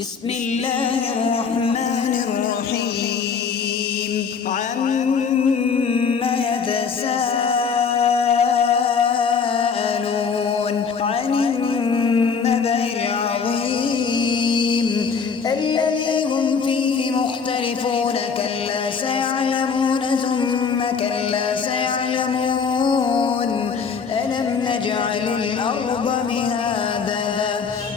بسم الله الرحمن الرحيم عما يتساءلون عن النبأ العظيم الذي هم فيه مختلفون كلا سيعلمون ثم كلا سيعلمون ألم نجعل الأرض مهادا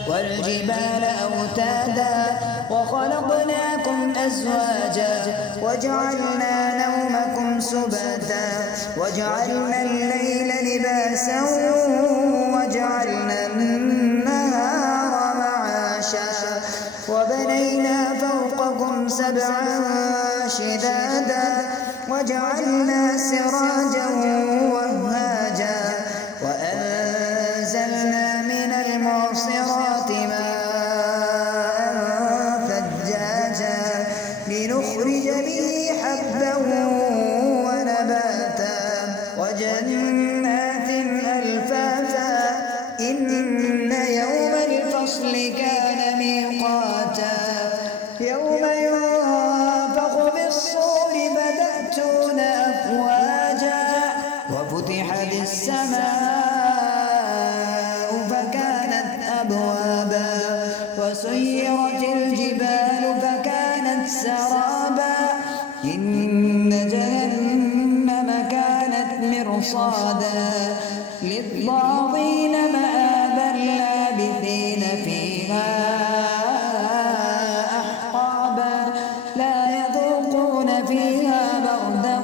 والجبال أوتادا وخلقناكم أزواجا وجعلنا نومكم سباتا وجعلنا الليل لباسا وجعلنا النهار معاشا وبنينا فوقكم سبعا شدادا وجعلنا سراجا وهاجا وأنزلنا من المعصرات ماء ثجاجا لنخرج به حبا ونباتا وجنات ألفافا إن يوم الفصل كان ميقاتا يوم ينفخ في الصور فتأتون أفواجا وفتحت السماء فكانت أبوابا وسيرت الجبال فكانت سرابا إن جهنم كانت مرصادا للطاغين مآبا لابثين فيها أحقابا لا يذوقون فيها بردا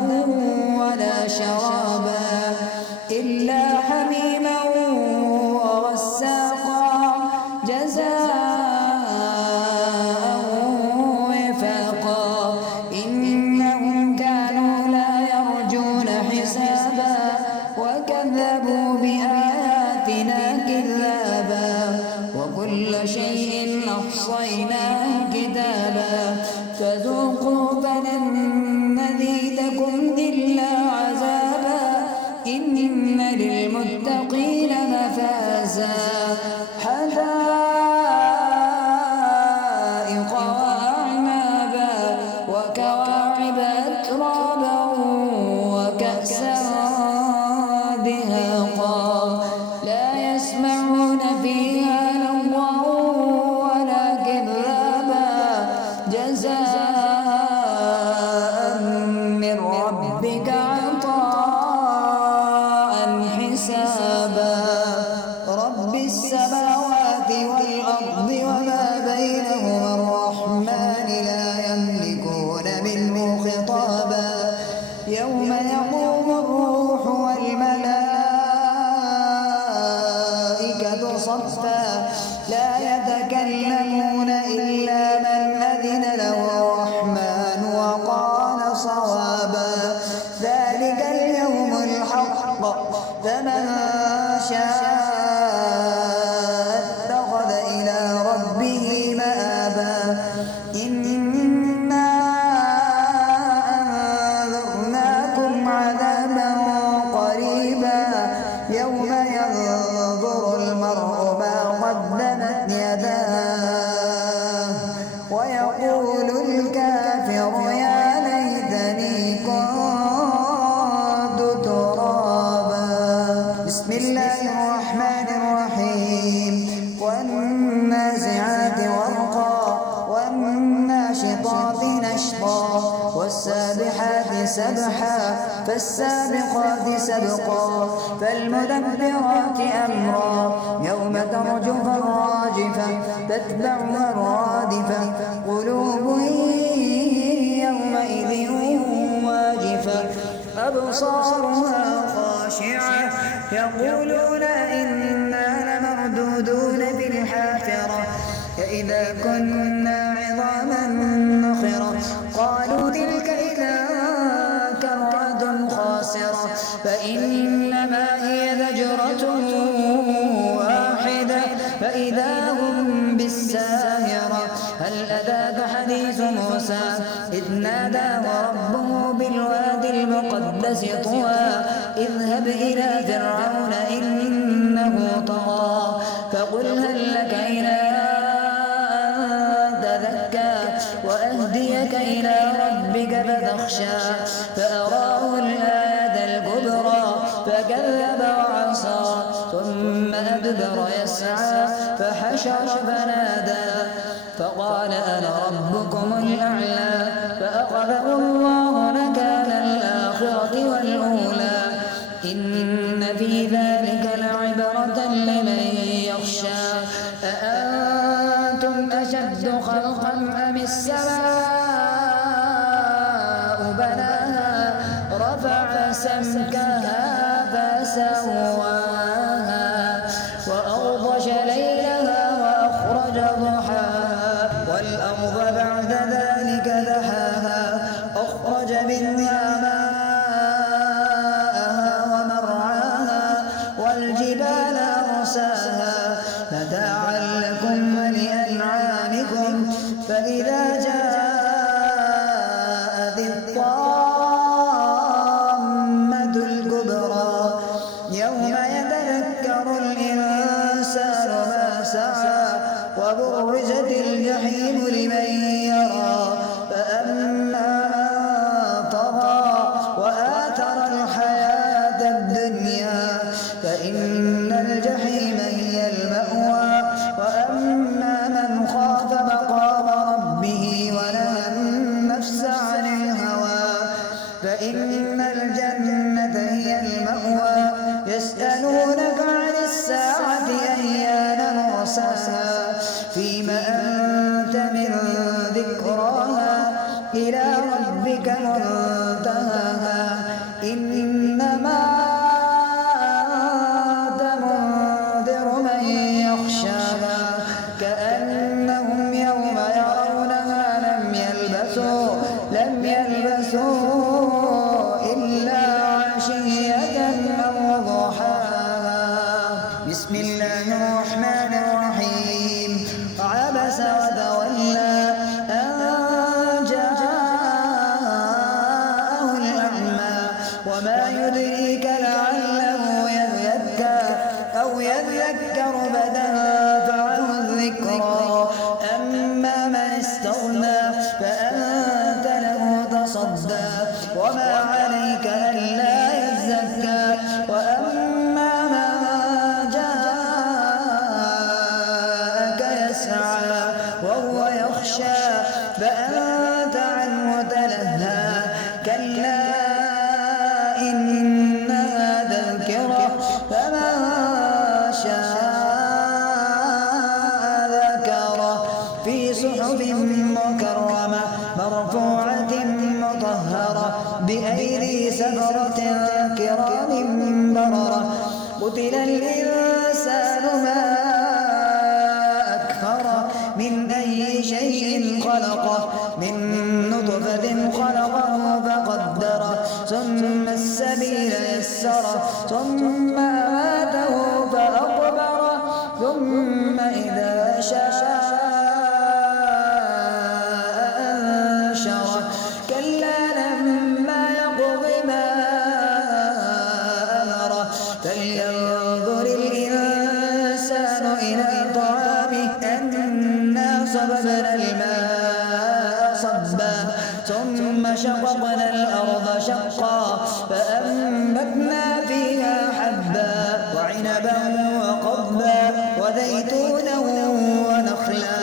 ولا شرابا إلا حميما وغساقا جزاء وفاقا إنهم كانوا لا يرجون حسابا وكذبوا بآياتنا كذابا وكل شيء أحصيناه كتابا فذوقوا فلن نزيدكم إلا عذابا إن للمتقين مفازا حدائق وأعنابا وكواعب أترابا وكأسا دهاقا لا يسمعون فيها لغوا ولا كذابا جزاء من ربك عطاء حسابا رب السماوات والأرض وما بينهما الرحمن لا يملكون منه خطابا يوم يقوم الروح والملائكة صفا لا يتكلمون إلا من أذن له الرحمن وقال صوابا ذلك اليوم الحق فمن شاء اتخذ إلى ربه مآبا إنا أنذرناكم عذابا قريبا يوم ينظر المرء ما قدمت يداه ويقول الكافر يا ليتني كنت ترابا بسم الله الرحمن الرحيم والنازعات غرقا والناشطات نشطا والسابحات سبحا فالسابقات سبقا فالمدبرات أمرا يوم ترجف الراجفة تتبعها الرادفة قلوب يومئذ واجفة أبصارها خاشعة يقولون إنا لمردودون في الحافرة فإذا كنا عظاما نخرة قالوا تلك إذا كرة خاسرة فإنما هي زجرة واحدة فإذا هم بالساهرة هل أتاك حديث موسى إذ ناداه ربه بالوادي المقدس طوى اذهب إلى فرعون إنه طغى فقل هل لك إلى أن وأهديك إلى ربك فتخشى فأراه الآية الكبرى فكذب وعصى ثم أدبر يسعى فحشر فنادى فقال أنا ربكم الأعلى فأخذه الله نكال الآخرة والأولى إن في ذلك لعبرة لمن يخشى أأنتم أشد خلقا أم السماء بناها رفع سمكها فسواها وأغطش ليلها وأخرج ضحاها والأرض بعد ذلك دحاها أخرج منها ماءها ومرعاها والجبال أرساها متاعا لكم ولأنعامكم فإذا جاءت الطامة الكبرى يوم يتذكر الإنسان ما سعى وبرزت الجحيم لمن يرى فأما من طغى وآثر الحياة الدنيا فإن الجحيم هي المأوى وأما من خاف مقام ربه ونهى النفس عن الهوى فإن الجنة هي المأوى يسألونك عن الساعة أيان مرساها فيما أنت من ذكراها إلى ربك منتهاها إنما أنت منذر من يخشاها كأنهم يوم يرونها لم يلبثوا إلا عشية أو ضحاها بسم الله الرحمن الرحيم عبس وتولى أن جاءه الأعمى وما يدريك لعله يزكى أو يذكر فتنفعه الذكرى أما من استغنى فأنت له تصدى وما عليك ألا يزكى وأما من جاءك يسعى وهو يخشى فأنت عنه تلهى كلا إنها تذكرة فمن شاء ذكره في صحف مكرمة مرفوعة مطهرة بأيدي سفرة كرام بررة قتل الإنسان ما أكفره من أي شيء خلقه من نطفة خلقه فقدره ثم السبيل يسره ثم أماته فأقبره ثم إذا شاء أنشره كلا لما يقض ما أمره فلينظر الإنسان إلى طعامه أنا صببنا الماء صبا ثم شققنا الأرض شقا فأنبتنا فيها حبا وعنبا وقضبا وزيتونا ونخلا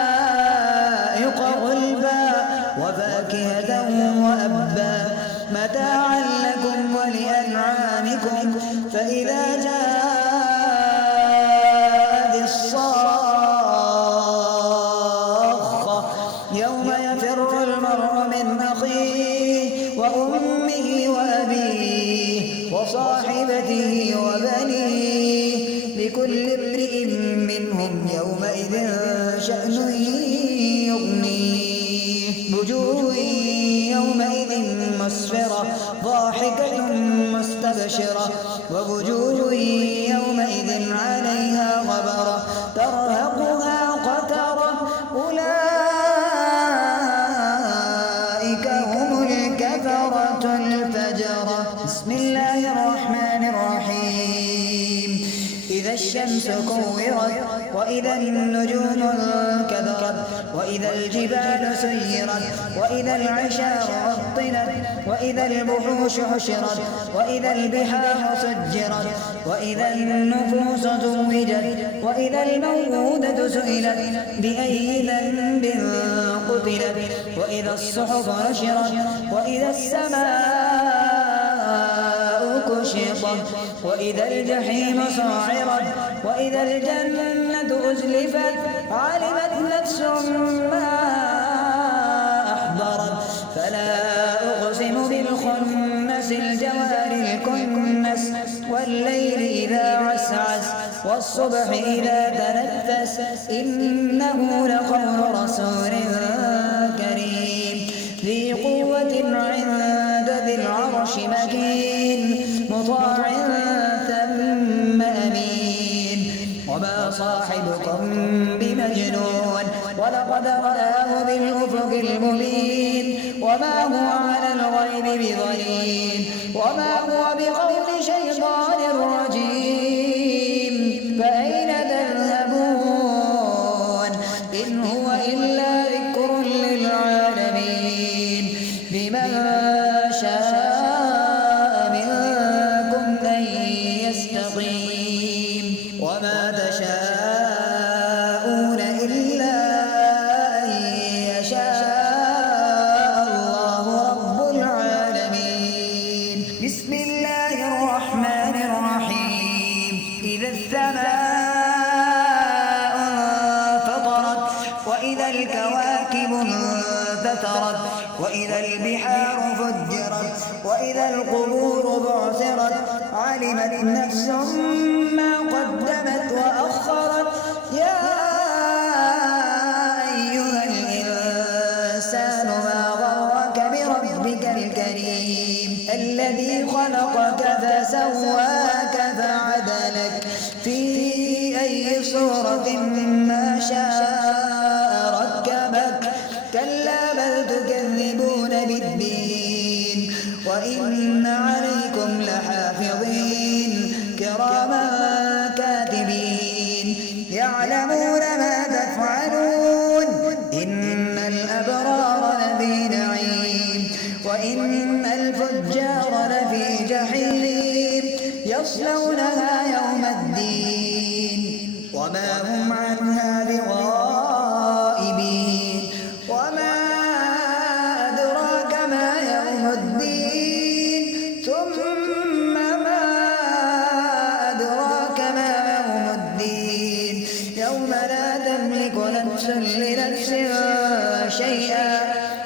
وحدائق غلبا وفاكهة وأبا متاعا لكم ولأنعامكم فإذا جاءت الصاخة يوم يفر المرء من أخيه وأمه وأبيه وصاحبته وبنيه لكل امرئ منهم يومئذ شأن يغنيه وجوه يومئذ مسفرة ضاحكة مستبشرة ووجوه يومئذ عليها غبرة ترهقها قترة أولئك هم الكفرة الفجرة بسم الله الرحمن الرحيم إذا الشمس كورت وإذا النجوم انكدرت وإذا الجبال سيرت وإذا العشار عطلت وإذا الوحوش حشرت وإذا البحار سجرت وإذا النفوس زوجت وإذا الموءودة سئلت بأي ذنب قتلت وإذا الصحف نشرت وإذا السماء كشطت وإذا الجحيم سعرت وإذا الجنة أزلفت علمت نفس ما أحضرت فلا أقسم بالخنس الجوار الكنس والليل إذا عسعس والصبح إذا تنفس إنه لقول رسول كريم ذي قوة عند ذي العرش مكين مطاع ثم أمين وما صاحبكم بمجنون ولقد رآه بالأفق المبين وما هو على الغيب بضنين وما هو بقول شيطان رجيم فأين تذهبون إن هو إلا ذكر للعالمين لمن شاء منكم أن يستقيم وما تشاءون إلا أن يشاء الله رب العالمين بسم الله الرحمن الرحيم إذا السماء انفطرت وإذا الكواكب انتثرت وإذا البحار فجرت وإذا القبور بعثرت علمت نفس ما قدمت وأخرت يا أيها الإنسان ما غرك بربك الكريم الذي خلقك فسواك فعدلك في أي صورة ما شاء ركبك كلا بل تكذبون بالدين وإن عليكم لحافظين كراما كاتبين يعلمون ما تفعلون إن الأبرار لفي نعيم وإن الفجار لفي جحيم يصلونها يوم الدين وما هم عنها بغائبين وما أدراك ما يوم الدين ثم ما أدراك ما يوم الدين يوم لا تملك نفس لنفس شيئا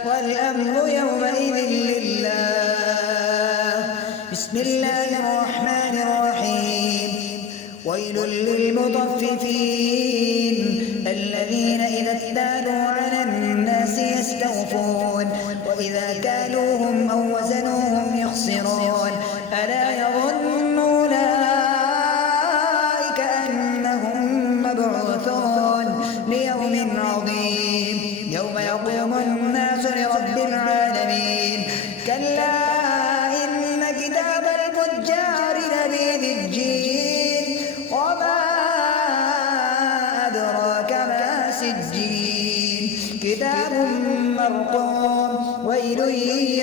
والأمر يومئذ لله بسم الله الرحمن الرحيم ويل للمطففين الذين إذا اكتالوا على الناس يستوفون وإذا كالوهم أو وزنوهم يخسرون ألا يظن أولئك أنهم مبعوثون ليوم عظيم يوم يقوم الناس لرب العالمين كلا إن كتاب الفجار لفي سجين وما أدراك ما سجين كتاب مرقوم ويل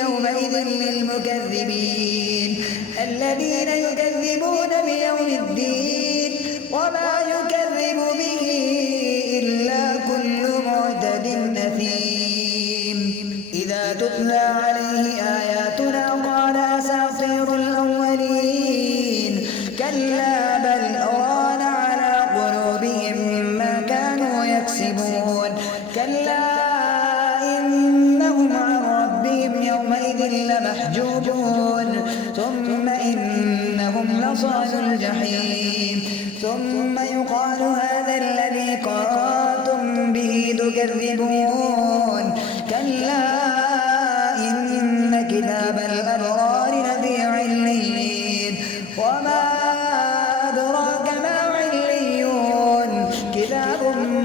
يومئذ للمكذبين الذين يكذبون بيوم الدين وما يكذب به إلا كل معتد أثيم إذا تتلى عليه آياتنا قال أساطير الأولين كلا بل ران على قلوبهم ما كانوا يكسبون كلا إنهم عن ربهم يومئذ لمحجوبون ثم إنهم لصالو الجحيم ثم يقال هذا الذي كنتم به تكذبون كلا إن كتاب الأبرار لفي عليين وما أدراك ما عليون كتاب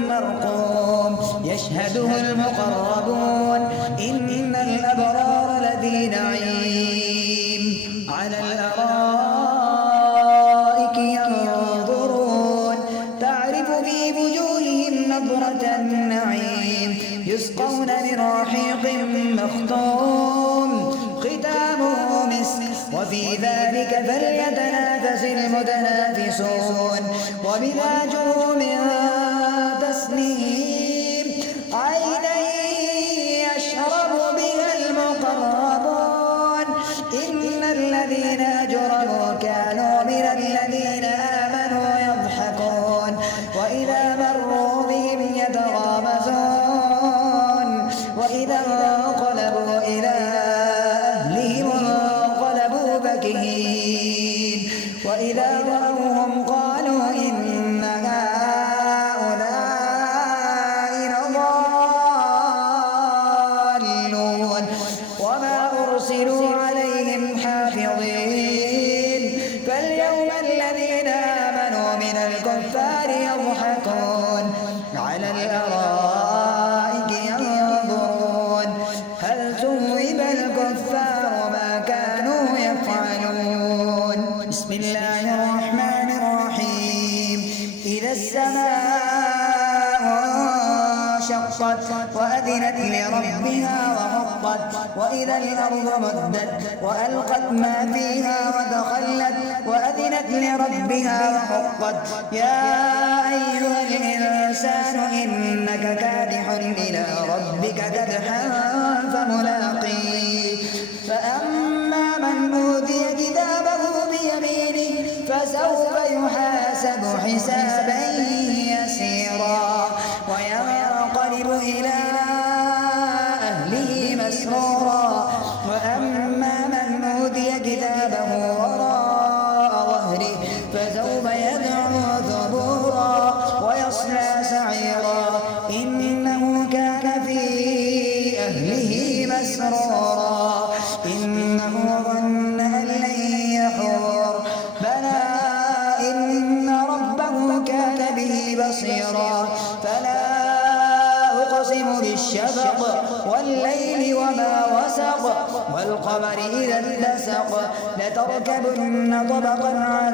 مرقوم يشهده المقربون إن الأبرار لفي نعيم على الأرائك ينظرون تعرف في وجوههم جنة النعيم يسقون من رحيق مختوم ختامه مسك وفي ذلك فليتنافس المتنافسون ومزاجه من تسنيم عينا يشرب بها المقربون إن الذين أجرموا كانوا من الذين آمنوا يضحكون وإذا مروا بهم يتغامزون وإذا انقلبوا إلى أهلهم انقلبوا فكهين وإذا رأوهم قالوا إن هؤلاء لضالون وما أرسلوا عليهم حافظين فاليوم الذين آمنوا من الكفار يضحكون على الأرائك ينظرون هل ثوب الكفار ما كانوا يفعلون بسم الله الرحمن الرحيم إذا السماء انشقت وأذنت لربها وحقت وإذا الأرض مدت وألقت ما فيها وتخلت وأذنت لربها وحقت يا أيها الإنسان إنك كادح إلى ربك كدحا فملاقيه فأما من أوتي كتابه بيمينه فسوف يحاسب حسابا يسيرا وينقلب إلى أهله مسرورا وأما من أوتي كتابه وراء ظهره فسوف يدعو ثبورا ويصلى سعيرا إنه كان في أهله مسرورا إنه ظن أن لن يحور بلى إن ربه كان به بصيرا فلا أقسم بالشفق والليل وما وسق والقمر إذا اتسق لتركبن طبقا عن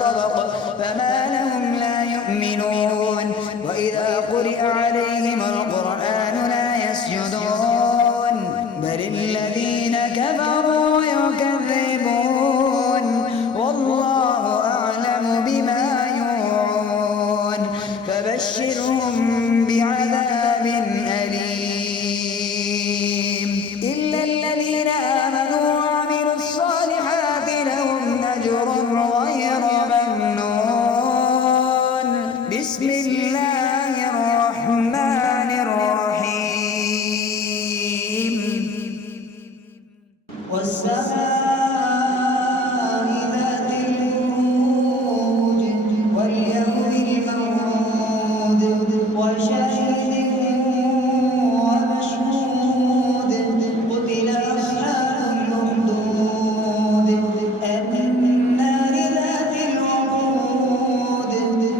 طبق فما لهم لا يؤمنون وإذا قرئ عليهم القرآن لا يسجدون بل الذين كفروا يكذبون والله أعلم بما يوعون فبشرهم بعذاب أليم إلا الذين آمنوا وعملوا الصالحات لهم أجر غير ممنون بسم الله الرحمن الرحيم والسماء ذات البروج واليوم الموعود وشاهد ومشهود قتل أصحاب الأخدود النار ذات الوقود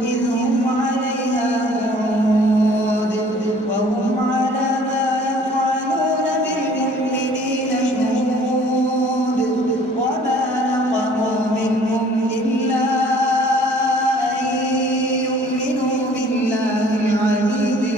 إذ هم عليها قعود وهم على ما يفعلون بالمؤمنين شهود وما نقموا منهم إلا أن يؤمنوا بالله العزيز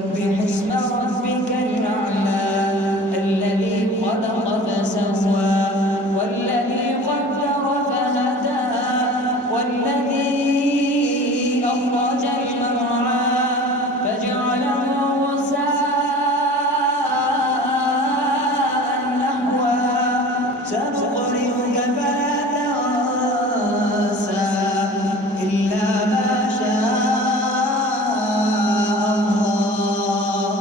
سبح اسم ربك الأعلى الذي خلق فسوى والذي قدر فهدى والذي أخرج المرعى فجعله غثاء نحوا سنقرئك فلا تنسى إلا ما شاء الله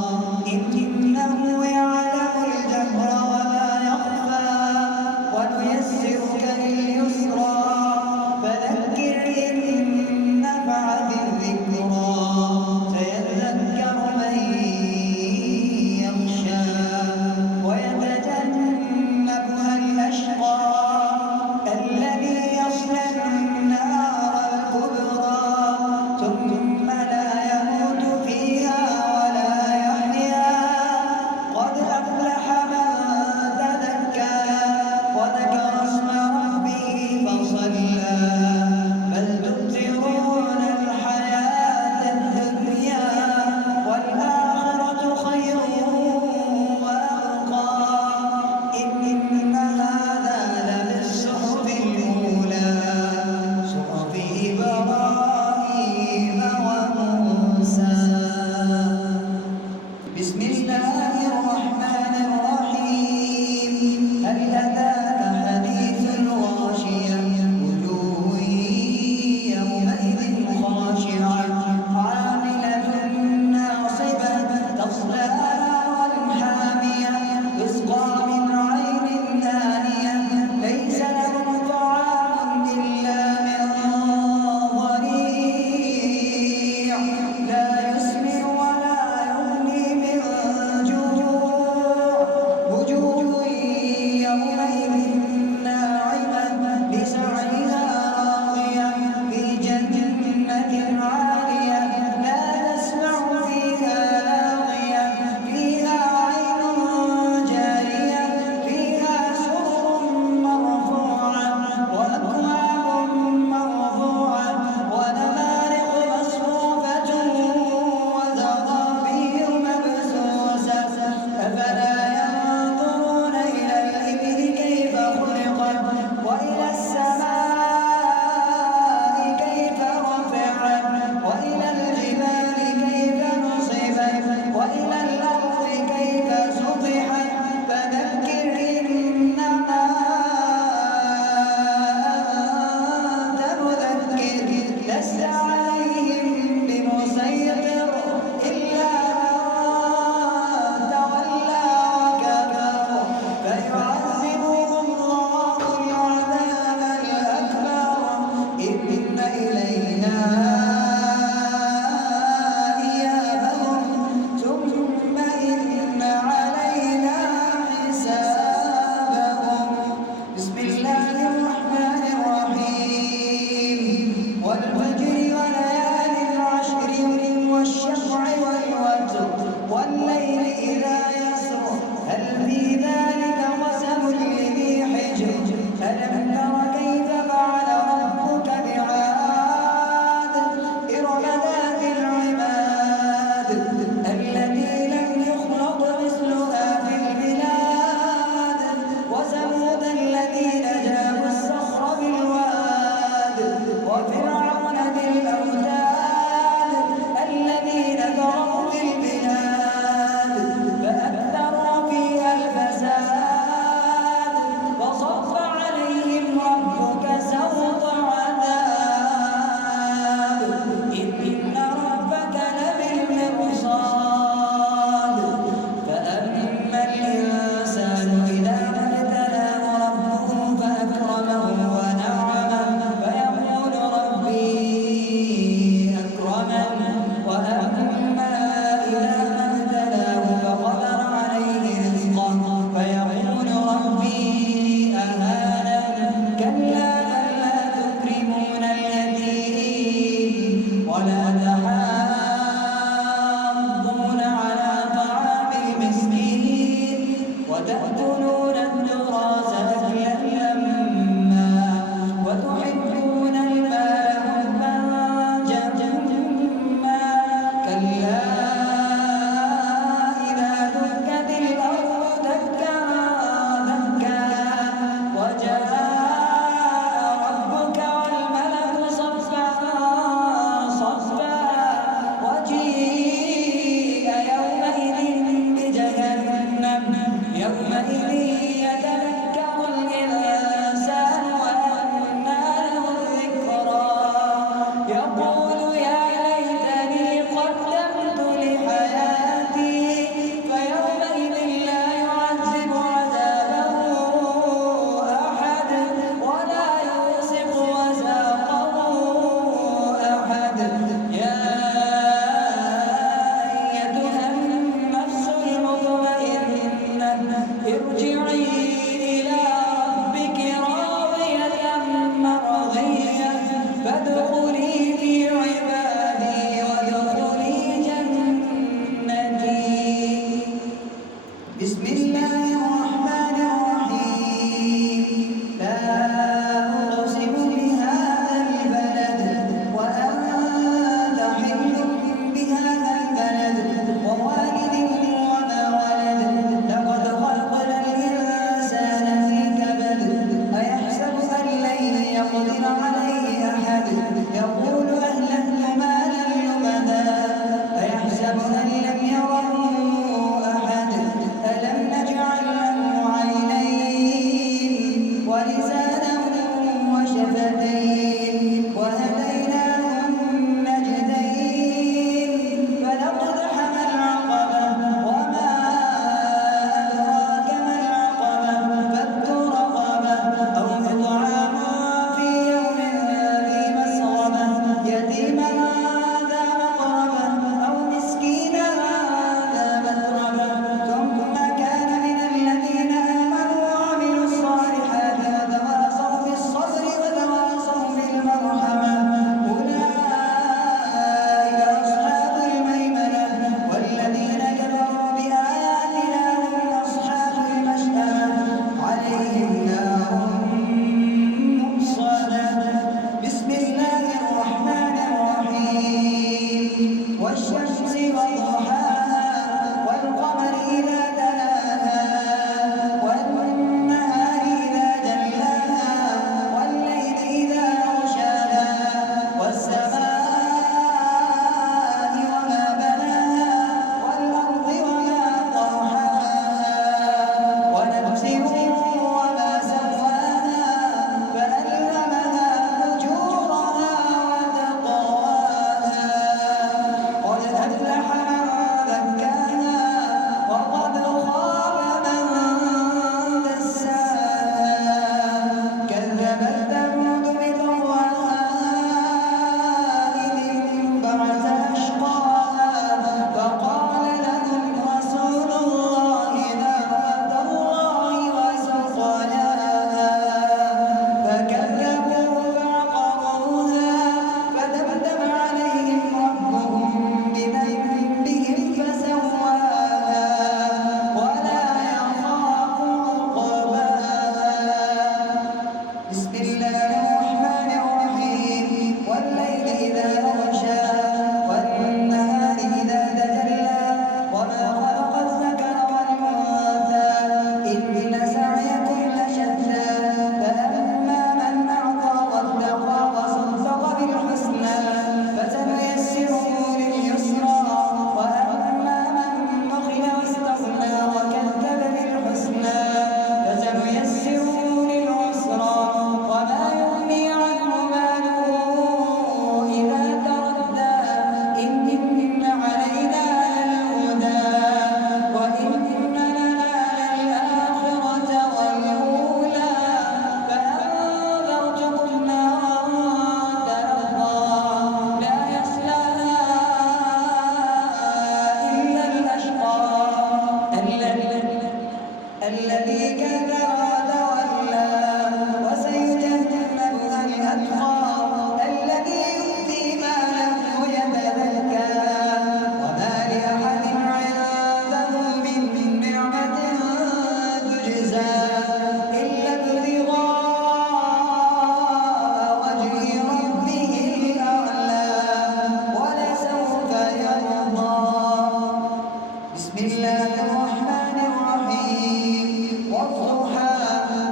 بسم الله الرحمن الرحيم والضحى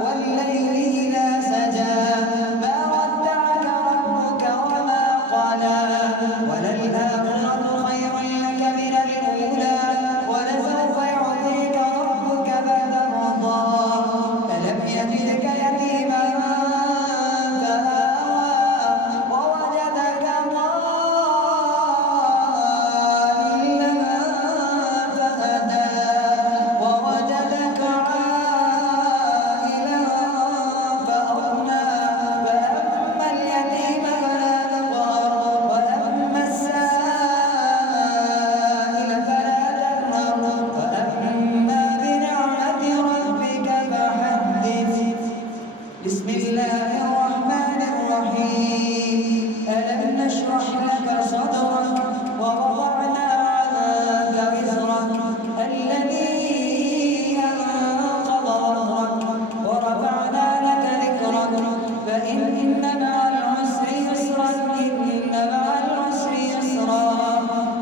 والليل إذا سجى ما ودعك ربك وما قلى وللآخرة خير لك من الأولى ولسوف يعطيك ربك فترضى ألم يجدك يتيما فآوى ووجدك ضالا فهدى ووجدك عائلا فأغنى فأما اليتيم فلا تقهر وأما السائل فلا تنهر وأما بنعمة ربك فحدث بسم الله الرحمن الرحيم ألم نشرح لك صدرك ووضعنا عنك وزرك الذي أنقض ظهرك ورفعنا لك ذكرك فإن مع العسر يسرا إن مع العسر يسرا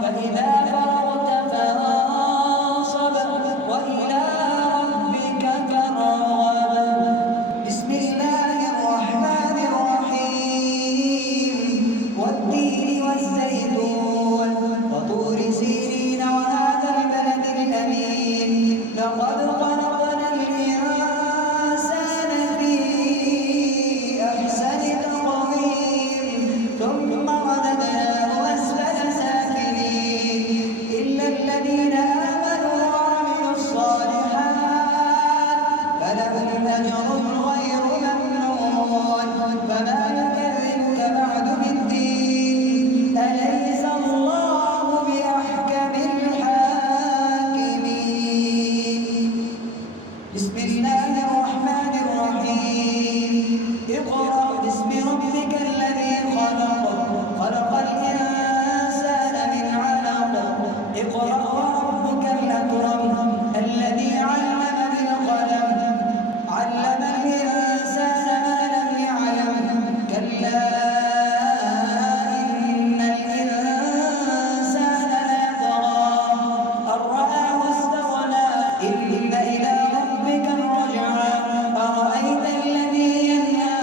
فإذا فرغت فانصب وإلى ربك فارغب بسم الله الرحمن الرحيم والتين والزيتون وطور سينين وهذا البلد الأمين لقد خلقنا الإنسان في أحسن تقويم ثم رددناه أسفل سافلين إلا الذين آمنوا وعملوا الصالحات فلهم أجر غير ممنون فما يكذبك بعد بالدين أليس الله بأحكم الحاكمين بسم الله الرحمن الرحيم اقرأ باسم ربك الذي خلق خلق الإنسان من علق اقرأ وربك الأكرم الذي علم بالقلم علم الإنسان ما لم يعلم كلا إن الإنسان ليطغى أن رآه استغنى إن إلى ربك الرجعى أرأيت الذي ينهى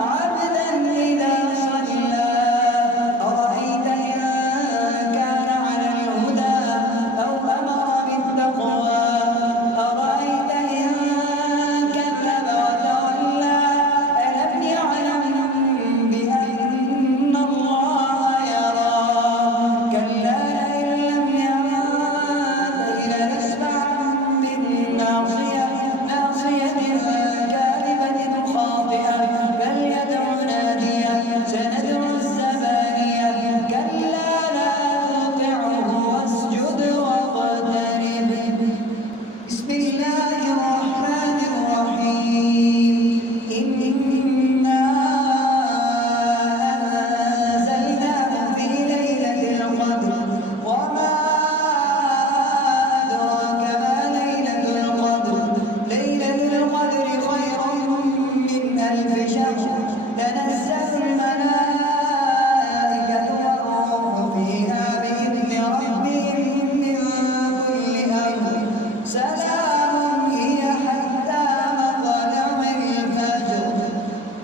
عبدا إذا صلى أرأيت إن كان على الهدى أو أمر بالتقوى أرأيت إن كذب وتولى ألم يعلم بأن الله يرى كلا لئن لم ينته لنسفعا بالناصية ناصية كاذبة خاطئة فليدع نادية سندع الزبانية كلا لا تطعه واسجد واقترب بسم الله الرحمن الرحيم إنا أنزلناه في ليلة القدر وما أدراك ما ليلة القدر ليلة القدر خير من ألف شهر تنزل الملائكة والروح فيها بإذن ربهم من كل أمر سلام هي حتى مطلع الفجر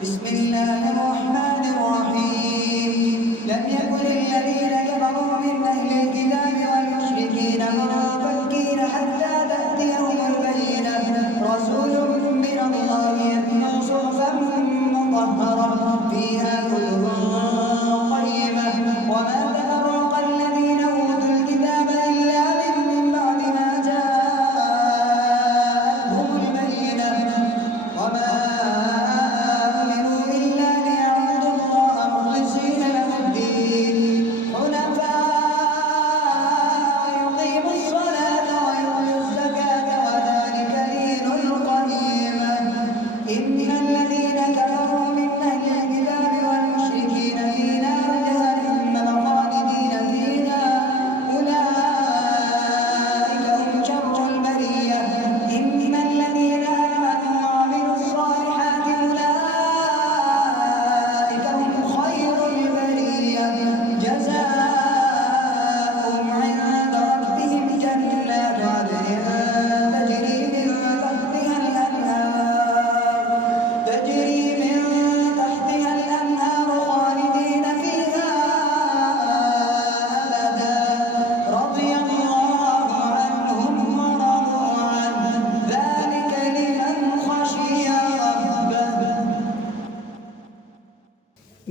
بسم الله الرحمن الرحيم لم يكن الذين كفروا من أهل الكتاب والمشركين منفكين حتى تأتيهم البينة رسول من الله يتلو صحفا مطهرة فيها كتب قيمة وما تفرق الذين أوتوا الكتاب إلا من بعد ما جاءتهم البينة وما أمروا إلا ليعبدوا الله مخلصين له الدين حنفاء ويقيموا الصلاة ويؤتوا الزكاة وذلك دين القيمة إن الذين كفروا من أهل الكتاب والمشركين في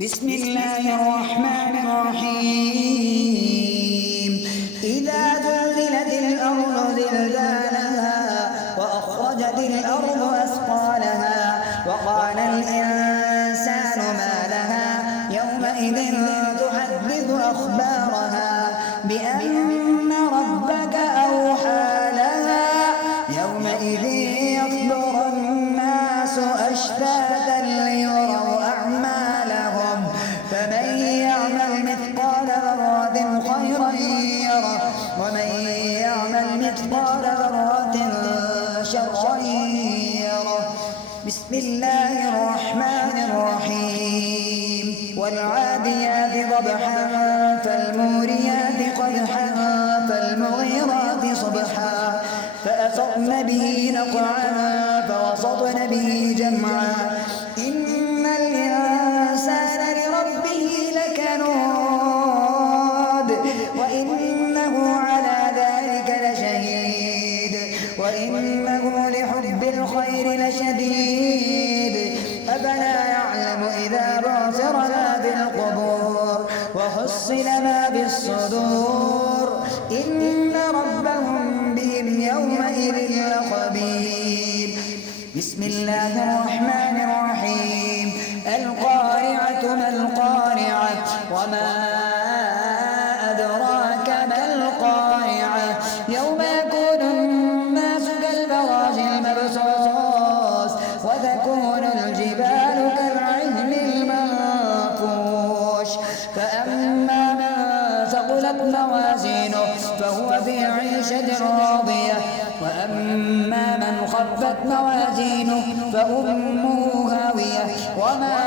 بسم الله الرحمن الرحيم إذا زلزلت الأرض زلزالها وأخرجت الأرض أثقالها وقال الإنسان ما لها يومئذ تحدث أخبارها بأن ربك أوحى لها يومئذ يصدر الناس أشتاتا ليروا أعمالهم فمن يعمل مثقال ذرة خيرا يره ومن يعمل مثقال ذرة شرا يره بسم الله الرحمن الرحيم والعاديات ضبحا فالموريات قدحا فالمغيرات صبحا فأثرن به نقعا فوسطن به جمعا إن الإنسان لربه لكنود وإنه على ذلك لشهيد وإنه لحب الخير لشديد أفلا يعلم إذا بعثر ما في القبور وحصل ما في الصدور إن ربهم بهم يومئذ لخبير بسم الله الرحمن الرحيم القارعة ما القارعة وما أدراك ما القارعة يوم يكون الناس كالفراش المبثوث وتكون الجبال كالعهن المنفوش فأما من ثقلت موازينه فهو في عيشة راضية وأما من خفت موازينه فأمه هاوية وما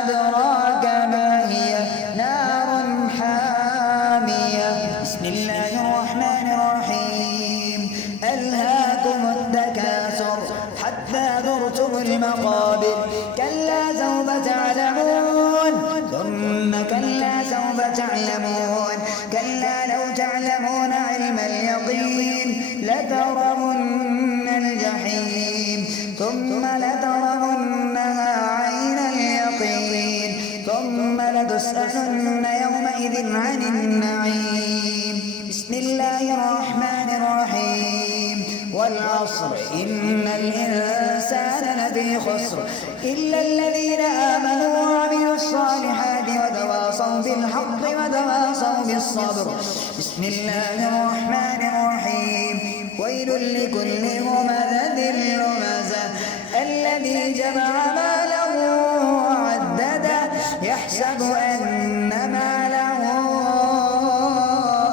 أدراك ما هي نار حامية بسم الله الرحمن الرحيم ألهاكم التكاثر حتى زرتم المقابر كلا سوف تعلمون ثم كلا سوف تعلمون كلا لو تعلمون علم اليقين لترون الجحيم ثم لترونها عين اليقين ثم لتسألن يومئذ عن النعيم بسم الله الرحمن الرحيم والعصر إن الإنسان لفي خسر إلا الذين آمنوا وعملوا الصالحات وتواصوا بالحق وتواصوا بالصبر بسم الله الرحمن الرحيم ويل لكل همزة لمزة الذي جمع ماله وعدده يحسب أن ماله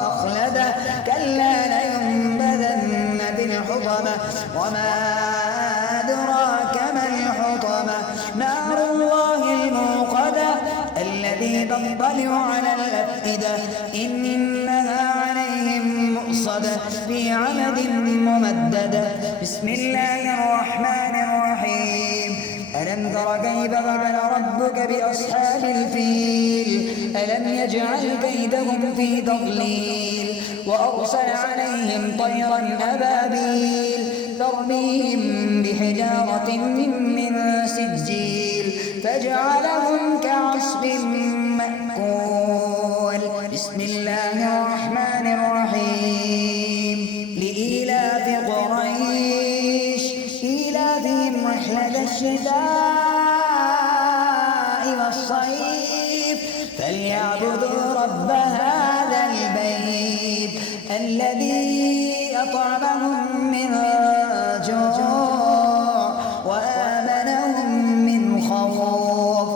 أخلده كلا لينبذن في الحطمة وما أدراك ما الحطمة نار الله الموقدة التي تطلع على الأفئدة إنها عليهم مؤصدة في عمد ممددة بسم الله الرحمن الرحيم ألم تر كيف فعل ربك بأصحاب الفيل ألم يجعل كيدهم في تضليل وأرسل عليهم طيرا أبابيل ترميهم بحجارة من سجيل فجعلهم كعصف مأكول بسم الله الرحمن الرحيم لإيلاف قريش إيلافهم رحلة الشتاء والصيف فليعبدوا رب هذا البيت الذي أطعمهم من جوع وآمنهم من خوف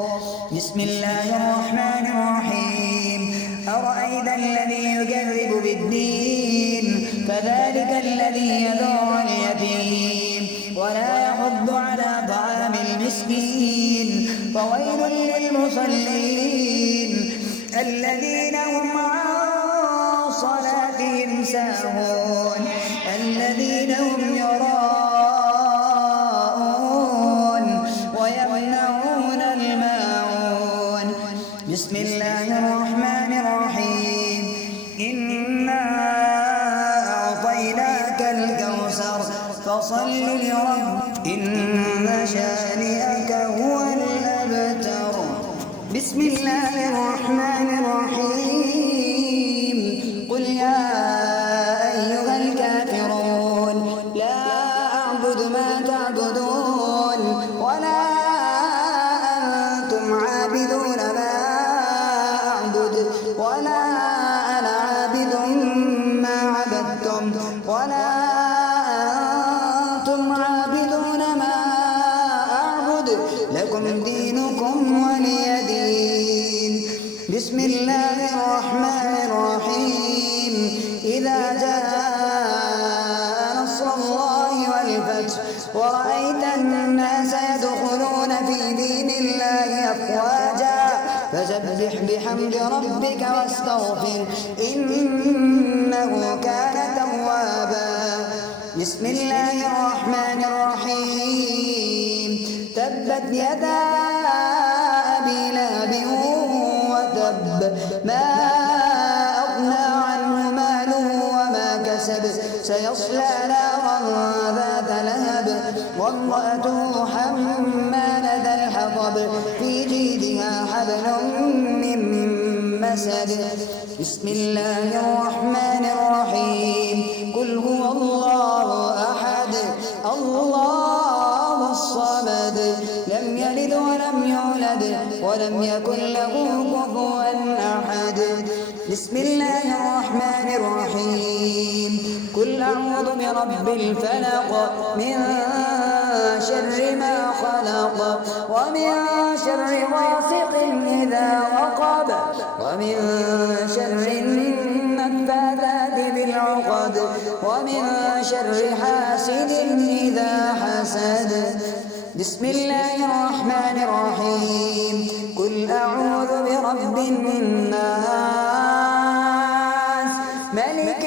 بسم الله الرحمن الرحيم أرأيت الذي يكذب بالدين فذلك الذي يدعو اليتيم ولا يحض على طعام المسكين فويل للمصلين الذين هم عن صلاتهم ساهون الذين هم يراءون ويمنعون الماعون بسم الله الرحمن الرحيم إنا أعطيناك الكوثر فصل لربك إن شانئك هو الأبتر بسم الله الرحمن الرحيم قل يا أيها الكافرون لا أعبد ما تعبدون ولا أنتم عابدون ما أعبد ولا أنا عابد ما عبدتم ولا أنتم عابدون ما أعبد لكم دينكم ولي دين. بسم الله الرحمن الرحيم إذا جاء نصر الله والفتح ورأيت الناس يدخلون في دين الله أفواجا فسبح بحمد ربك واستغفر إنه كان توابا. بسم الله الرحمن الرحيم تبت يدا أبي لهب وتب ما أغنى عنه ماله وما كسب سيصلى نارا ذات لهب وامرأته حمالة الحطب في جيدها حبل من مسد. بسم الله الرحمن الرحيم قل هو الله أحد الله الصمد لم يلد ولم يولد ولم يكن له كفوا أحد. بسم الله الرحمن الرحيم قل أعوذ برب الفلق من شر ما خلق ومن شر غاسق إذا وقب ومن شر النفاثات بالعقد ومن شر حاسد إذا حسد. بسم الله الرحمن الرحيم قل أعوذ برب الناس ملك